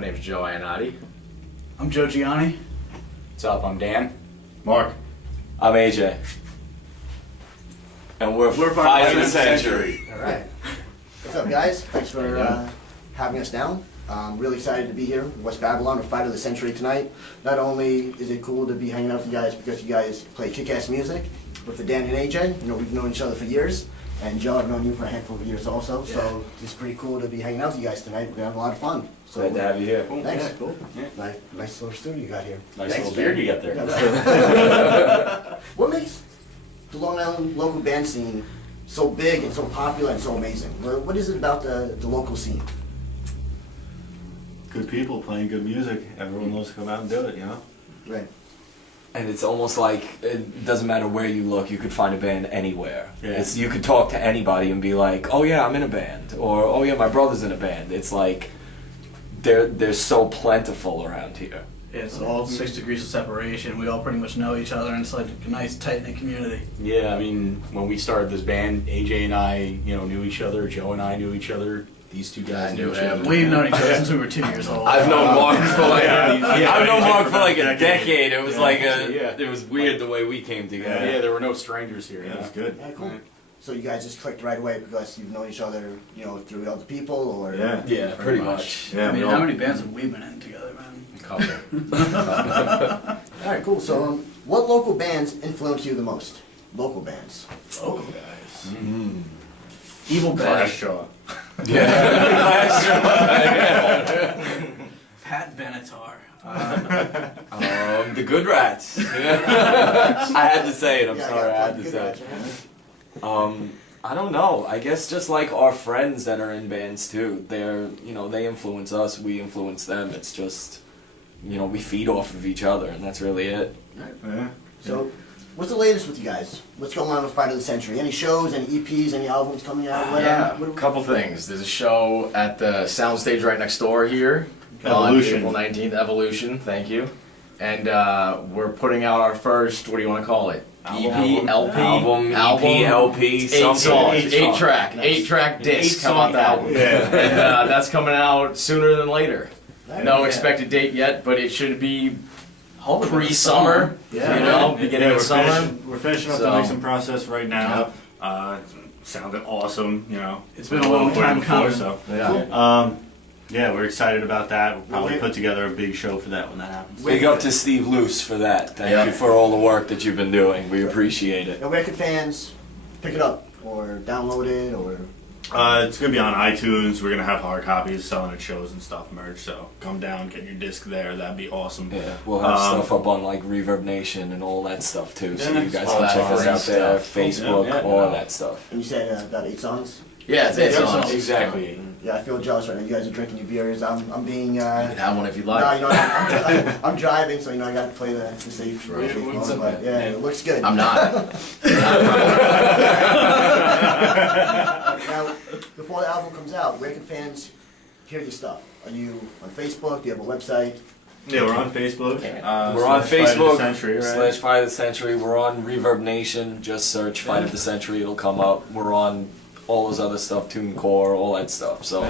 My name's Joe Iannotti. I'm Joe Gianni. What's up? I'm Dan. Mark. I'm AJ. And we're Fight of the Century. All right. What's up, guys? Thanks for having us down. I'm really excited to be here in West Babylon with Fight of the Century tonight. Not only is it cool to be hanging out with you guys because you guys play kick-ass music, but for Dan and AJ, you know, we've known each other for years. And Joe, I've known you for a handful of years also, so it's pretty cool to be hanging out with you guys tonight. We're going to have a lot of fun. So, Glad to have you here. Cool. Thanks. Yeah, cool. Yeah. Nice little studio you got here. Nice little beard you got there. What makes the Long Island local band scene so big and so popular and so amazing? What is it about the local scene? Good people playing good music. Everyone loves to come out and do it, you know? Right. And it's almost like it doesn't matter where you look, you could find a band anywhere. Yeah. You could talk to anybody and be like, oh yeah, I'm in a band, or oh yeah, my brother's in a band. It's like they're so plentiful around here. Yeah, it's all 6 degrees of separation. We all pretty much know each other, and it's like a nice, tight-knit community. Yeah, I mean, when we started this band, AJ and I, knew each other. Joe and I knew each other. These two guys knew each other. We've known each other since we were 2 years old. I've known Mark for like I've known Mark for like a decade. It was Yeah. it was weird the way we came together. Yeah, there were no strangers here. Yeah, that's good. Yeah, cool. So you guys just clicked right away because you've known each other, through other people, or? Yeah. Yeah, pretty much. Yeah, I mean, how many bands have we been in together, man? A couple. All right, cool. So, what local bands influence you the most? Local bands. Local guys. Mm. Evil Bad. Patchogue. Pat Benatar. The Good Rats. I had to say it. I'm sorry. I had to say it. I don't know. I guess just like our friends that are in bands too. They influence us. We influence them. It's just, we feed off of each other, and that's really it. Yeah. So, what's the latest with you guys? What's going on with Fight of the Century? Any shows, any EPs, any albums coming out? Yeah, a couple things. There's a show at the soundstage right next door here. Evolution. On April 19th, Evolution, thank you. And we're putting out our first, what do you want to call it? EP, LP? Album, EP, LP, 8 something. songs, 8 songs. track, 8-track disc. How about that? Yeah. And that's coming out sooner than later. Right. No Yeah. expected date yet, but it should be Hopefully pre-summer, Yeah. beginning of summer. We're finishing up So- the mixing process right now. It sounded awesome, It's been a long time coming. So. Yeah. Yeah, we're excited about that. We'll probably put together a big show for that when that happens. Big up to Steve Luce for that. Thank you for all the work that you've been doing. We appreciate it. Now, where can fans pick it up or download it or? It's going to be on iTunes. We're going to have hard copies selling at shows and stuff, merch. So come down, get your disc there. That'd be awesome. Yeah, we'll have stuff up on like Reverb Nation and all that stuff too. So Yeah, you guys all can that check us free out there, stuff. Facebook, Yeah, all of that stuff. And you said about 8 songs? Yeah, it's 8 songs. Exactly. Yeah, I feel jealous right now. You guys are drinking your beers. I'm being. You can have one if you'd No, like. I'm driving, so I got to play the safe. Right. safe mode, but yeah, it looks good. I'm not. Now, before the album comes out, where can fans hear your stuff? Are you on Facebook? Do you have a website? Yeah, we're on Facebook. We're on /Fight of the Facebook Century, right? /Fight of the Century. We're on Reverb Nation. Just search Fight of the Century. It'll come up. We're on all those other stuff, TuneCore, all that stuff. So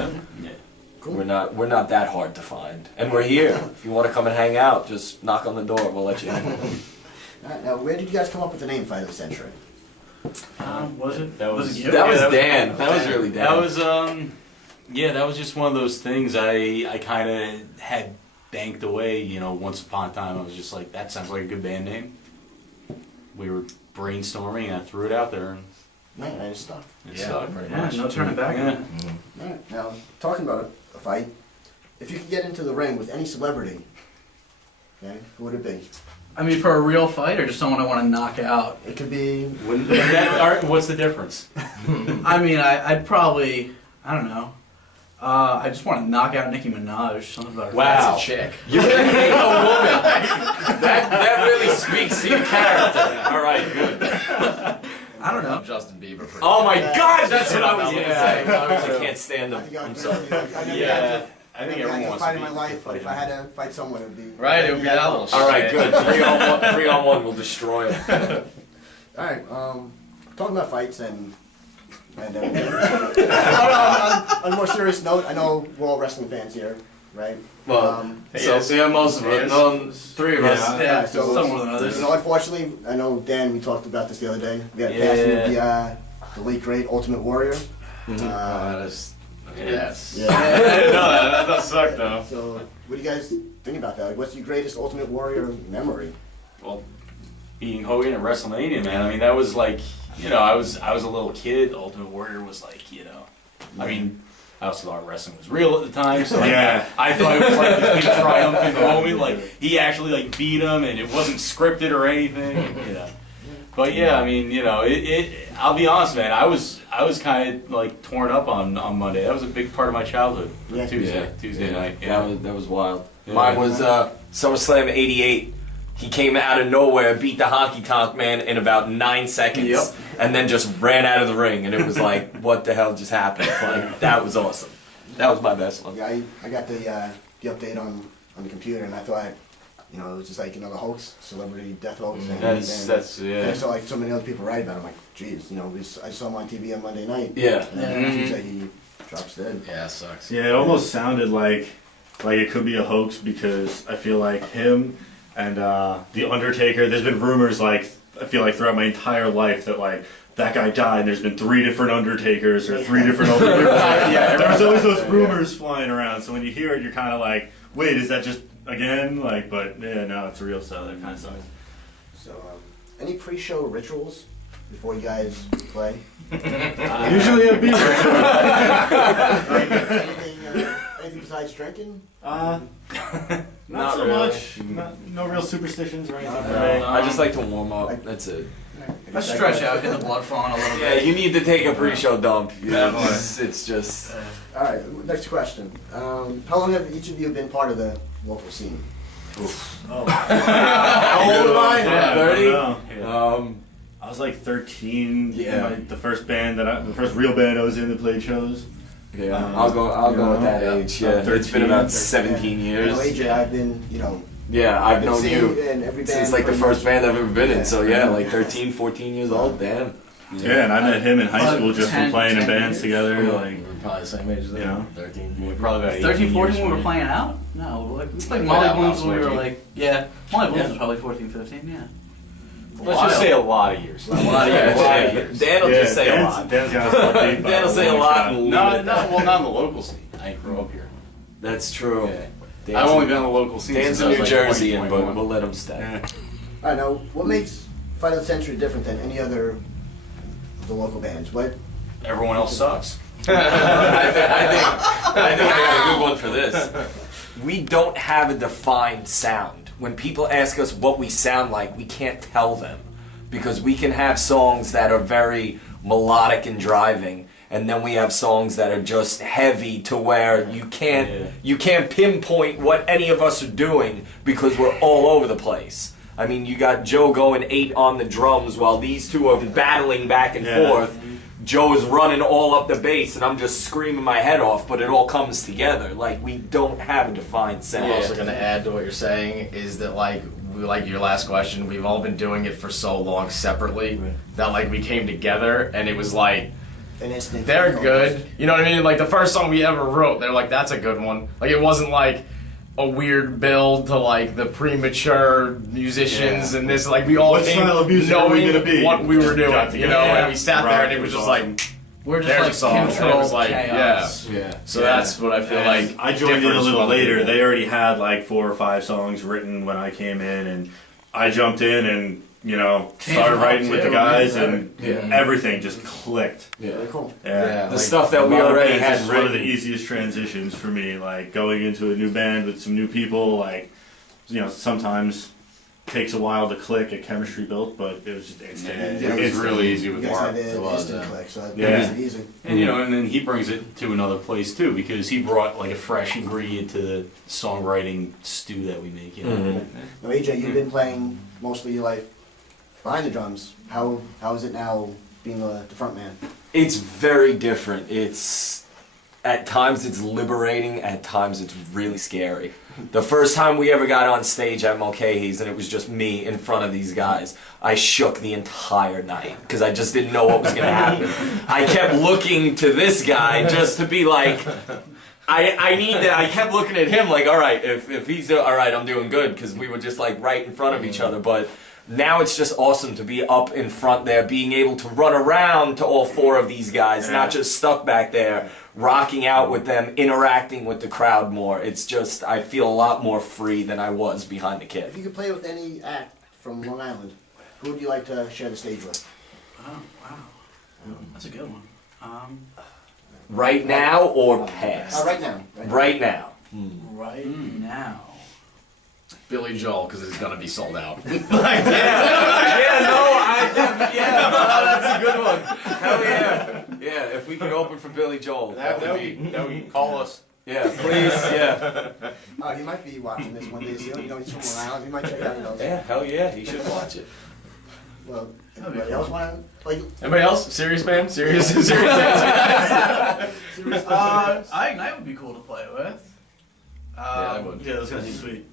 Cool. we're not that hard to find. And we're here. If you want to come and hang out, just knock on the door. We'll let you in. All right, now, where did you guys come up with the name Fight of the Century? Was it? That was- it you? That was that was- Dan. That was really Dan. That was that was just one of those things I kind of had banked away. Once upon a time, I was just like, that sounds like a good band name. We were brainstorming, and I threw it out there, and Man, I just stuck. it Yeah, stuck. pretty Yeah, much. no turning back. Yeah. All right, now, talking about a fight, if you could get into the ring with any celebrity, okay, who would it be? I mean, for a real fight or just someone I want to knock out? It could be. What's the difference? I mean, I'd probably, I don't know. I just want to knock out Nicki Minaj. Something about her. Wow. That's a chick. You're picking a woman. That really speaks to your character. All right, good. I don't know. Justin Bieber. For Oh my God, that's what I was gonna Yeah. say. I can't stand I him. think I'm I'd sorry. Yeah, I think I everyone had a wants fight to in be. my life, but if I had to fight someone, it would be. Right, it would be that little shit. All right, good. 3-on-1 will destroy him. All right, talking about fights and everything. On a more serious note, I know we're all wrestling fans here. right? Well, Yes. so yeah, most of it. Yes. No, three of us. Yeah, so- some more than others. You know, unfortunately, I know Dan. We talked about this the other day. We got Yeah. the late great Ultimate Warrior. That is. Yes. Yeah. I didn't know that. That does suck though. So, what do you guys think about that? Like, what's your greatest Ultimate Warrior memory? Well, beating Hogan at WrestleMania, man. I mean, that was like, I was a little kid. Ultimate Warrior was like, I mean, I also thought wrestling was real at the time, so like, Yeah. I thought it was like this big triumphant moment. Like he actually like beat him, and it wasn't scripted or anything. But yeah, I mean, I'll be honest, man. I was kind of like torn up on Monday. That was a big part of my childhood. Yeah. Tuesday night. Yeah. That was wild. Yeah. Mine was SummerSlam '88. He came out of nowhere, beat the Honky Tonk Man in about 9 seconds, Yep. and then just ran out of the ring. And it was like, what the hell just happened? Like, that was awesome. That was my best one. Yeah, I got the update on the computer, and I thought, it was just like another hoax, celebrity death hoax. And That's and I saw like so many other people write about it. I'm like, geez, I saw him on TV on Monday night. Yeah. And it seems like he drops dead. Yeah, it sucks. Yeah, it almost sounded like it could be a hoax because I feel like him and the Undertaker. There's been rumors I feel like throughout my entire life that that guy died. And there's been 3 different Undertakers or 3 different Undertakers. Yeah, there's always those rumors flying around. So when you hear it, you're kind of like, wait, is that just again? But yeah, no, it's real. So that kind of sucks. So, any pre-show rituals before you guys play? Usually a beer. Anything besides drinking? Not so really. much. No real superstitions or anything for No. me. I just like to warm up. That's it. Let's stretch out, get the blood flowing a little Yeah, bit. you need to take a pre-show dump. Definitely. It's just... All right, next question. How long have each of you been part of the local scene? How old am I? Yeah, 30? I was like 13. Yeah. The first real band I was in that played shows. Yeah, I'll go at that Yeah. age. Yeah, it's been about 17 You know, years. AJ, I've been, Yeah, I've been known seeing you in every band since like the pretty first much. band I've ever been in. Yeah. So yeah, like 13, 14 years old. Damn. Yeah, and I met him in high school just from 10 playing in 10 bands years? together. Like, We're probably the same age as them. Yeah. 13. Probably about 13, 18 14 years when we were for me. playing out? No, like, we played Yeah, Molly when I Blooms was when we were 14. like, yeah, Molly Blooms Yeah. was probably 14, 15, yeah. Let's just say a lot of years. A lot of years. Yeah, Dan will just say a Dan's- lot. Dan's got us beat by Dan will say a long lot shot. and leave No, it. not in the local scene. I didn't grow up here. That's true. I've only been in the local scene Dan's since a I was New like Jersey, 20, but 21. we'll let him stay. Yeah. All right, now, what makes Fight of the Century different than any other of the local bands? What? Everyone else sucks. I think I got a good one for this. We don't have a defined sound. When people ask us what we sound like, we can't tell them because we can have songs that are very melodic and driving, and then we have songs that are just heavy to where you can't pinpoint what any of us are doing because we're all over the place. I mean, you got Joe going 8 on the drums while these two are battling back and Yeah. forth. Joe is running all up the bass, and I'm just screaming my head off, but it all comes together. Like, we don't have a defined sound. I'm also going to add to what you're saying is that like your last question, we've all been doing it for so long separately that like we came together and it was like An instant. they're good. You know what I mean? Like the first song we ever wrote, they're like that's a good one. Like it wasn't like a weird build to like the premature musicians and this like we all What came style of music are we knowing gonna be? what we were doing, Got you know, together. and we sat there and it Rock was just awesome. like We're just there's like a song. And it controlled was like chaos. Yeah. So that's what I feel And like. I joined in a differs little from other later. people. They already had like 4 or 5 songs written when I came in, and I jumped in and started writing with the guys, and everything just clicked. Very cool. Yeah. The like, stuff that A we lot of already bands, had it's one of the written. easiest transitions for me. Like going into a new band with some new people, like sometimes takes a while to click, get chemistry built, but it was just instant. Yeah, it was Instant. really easy You with guys Mark. had an it was, instant yeah. click, so that Yeah. makes it easy. And and then he brings it to another place too because he brought like a fresh ingredient to the songwriting stew that we make. Now, AJ, you've been playing mostly your life behind the drums. How is it now being the front man? It's very different. At times it's liberating, at times it's really scary. The first time we ever got on stage at Mulcahy's and it was just me in front of these guys, I shook the entire night because I just didn't know what was going to happen. I kept looking to this guy just to be like, I need that. I kept looking at him like, all right, if he's all right, I'm doing good, because we were just like right in front of each other. But now it's just awesome to be up in front there, being able to run around to all four of these guys, not just stuck back there, rocking out with them, interacting with the crowd more. It's just, I feel a lot more free than I was behind the If kit. you could play with any act from Long Island, who would you like to share the stage with? Oh, wow. That's a good one. Right now or past? Right now. Right now. Right now. Billy Joel, because it's gonna be sold out. Yeah, no, that's a good one. Hell yeah. Yeah, if we could open for Billy Joel. That would be. Call us. Yeah, please, yeah. He might be watching this one day soon. You know, he's from Long Island. He might check out those. Yeah, hell yeah, he should watch it. Well, anybody else want to, like... Anybody else? Serious man? Serious man? Ignite would be cool to play with. that would. Yeah, that's gonna be sweet.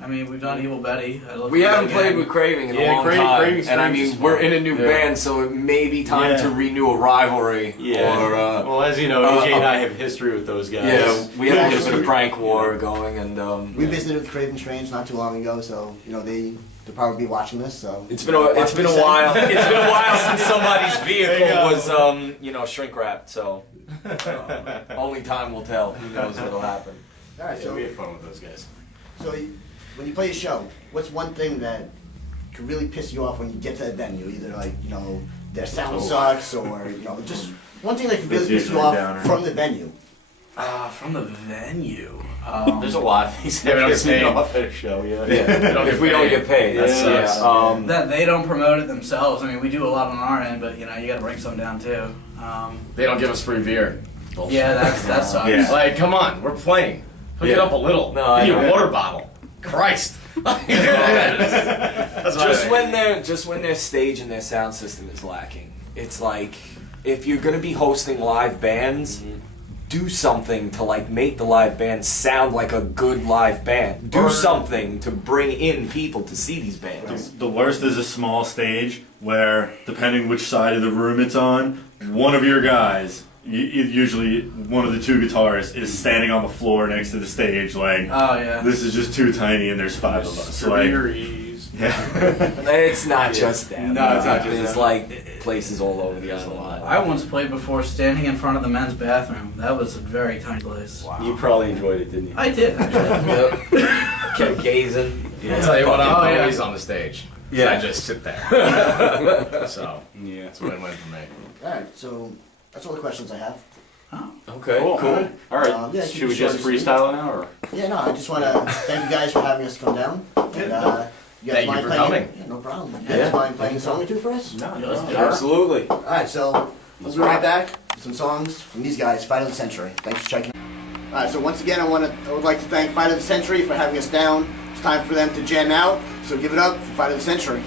I mean, we've done Evil Betty. We haven't played with Craving in a long time, Craving's and I mean, we're in a new band, so it may be time to renew a rivalry. Yeah. Or, well, as you know, AJ and I have history with those guys. yeah, we have a little bit of prank war going, and We visited with Craven Strange not too long ago, so, you know, they'll probably be watching this, so... it's been a while. It's been a while since somebody's vehicle was, you know, shrink wrapped. So only time will tell. Who knows what'll happen? Alright, so... we had fun with those guys. So, when you play a show, what's one thing that could really piss you off when you get to that venue? Either like, you know, their sound sucks, or, you know, just one thing that could really piss you off from the venue. From the venue. There's a lot of things Yeah, we that don't piss me get paid. off at a show. Yeah. If we don't get paid, That that's sucks. That they don't promote it themselves. I mean, we do a lot on our end, but you know, you got to bring some down too. They don't give us free beer. Bullshit. Yeah, that sucks. Yeah. Like, come on, we're playing. Hook it up a little. No, Give me I a know. water bottle. Christ. That's what I think. just when their stage and their sound system is lacking, it's like if you're gonna be hosting live bands, do something to like make the live band sound like a good live band. Do something to bring in people to see these bands. The worst is a small stage where, depending which side of the room it's on, one of your guys, usually one of the two guitarists, is standing on the floor next to the stage like, Oh yeah. this is just too tiny and there's five of us. So, like, yeah. It's not just that. No, it's not just There's that. like places all over the island. I once played before standing in front of the men's bathroom. That was a very tiny place. You probably enjoyed it, didn't you? I did actually. Yep. Kept gazing. I'll tell you what, I'm Oh, yeah. always on the stage. Yeah. I just sit there. So, Yeah. it's a win-win for me. Alright, so that's all the questions I have. Okay, Cool. cool. All right. Yeah, Should we short just and sweet. freestyle now, or? Yeah, no, I just want to thank you guys for having us come down. And, you guys Thank you mind for playing? coming. Yeah, no problem. You Yeah. guys mind playing a song or two for us? Absolutely. Alright, so we'll be right back with some songs from these guys, Fight of the Century. Thanks for checking. Alright, so once again, I would like to thank Fight of the Century for having us down. It's time for them to jam out, so give it up for Fight of the Century.